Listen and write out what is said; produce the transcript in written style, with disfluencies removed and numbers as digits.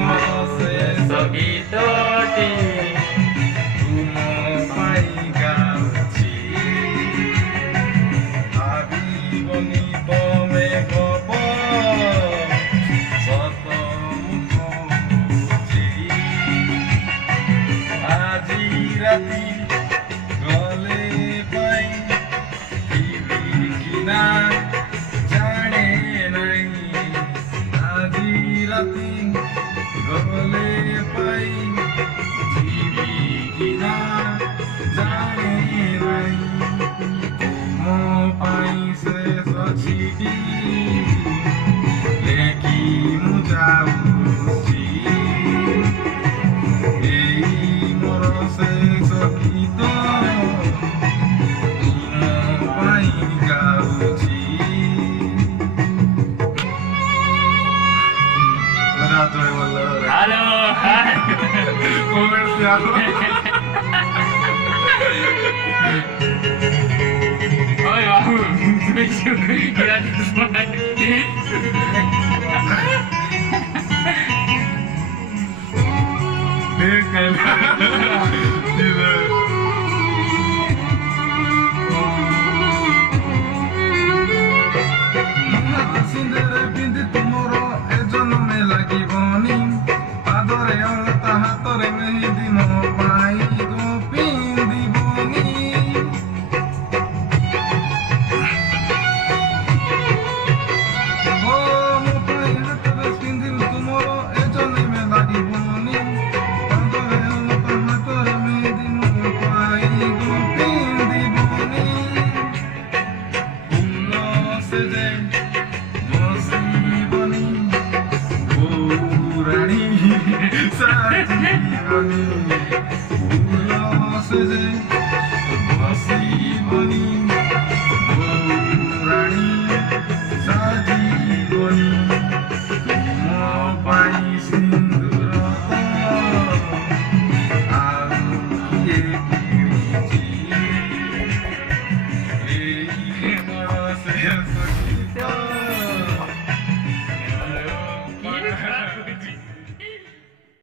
ଶେଷ ଗୀତଟି ତୁମ ପାଇଁ ଗାଉଛି ଭାବିବନି ତମେ ଗପ ସତ ମୁଖ ଆଜି ରାତି ଗଲେ ପାଇଁ ଯିବି କି ନା ଜାଣେ ନାହିଁ ଆଜି ରାତି ଗଲେ ପାଇଁ ଯିବି କି ନା ଜାଣେ ନାହିଁ ମୋ ପାଇଁ ଶେଷ ଚିଠି ଲେଖି ମୁଁ ଯାଉଛି ଏଇ ମୋର ଶେଷ ଗୀତ ତୁମ ପାଇଁ ଗାଉଛି hello comercial. Oi, vamos. Graças ସୁନ୍ଦର ବିନ୍ଦି ତୁମର ଏ ଜନ୍ମେ ଲାଗିବନି ପାଦରେ ଅଳତା ହାତରେ ମେହେନ୍ଦି ମୋ ପାଇଁ ଗୋ ପିନ୍ଧିବନି ଓ ମୋ ପାଇଁ ହାତରେ ପିନ୍ଧିବୁ ତୁମର ଏ ଜନ୍ମେ ଲାଗିବନି ପାଦରେ ଅଳତା ହାତରେ ମେହେନ୍ଦି ମୋ ପାଇଁ ଗୋ ପିନ୍ଧିବନି ଫୁଲ ସେ ଯେ ବସିବନି ରାଣୀ ସାଜିବନି ଫୁଲ ସେ ଯେ ବସିବନି ରାଣୀ ସାଜିବନି ତୁମ ପାଇଁ ସିନ୍ଦୁର ଆଉ କିଏ କିଣିଛି ଏଇ ମୋର ଶେଷ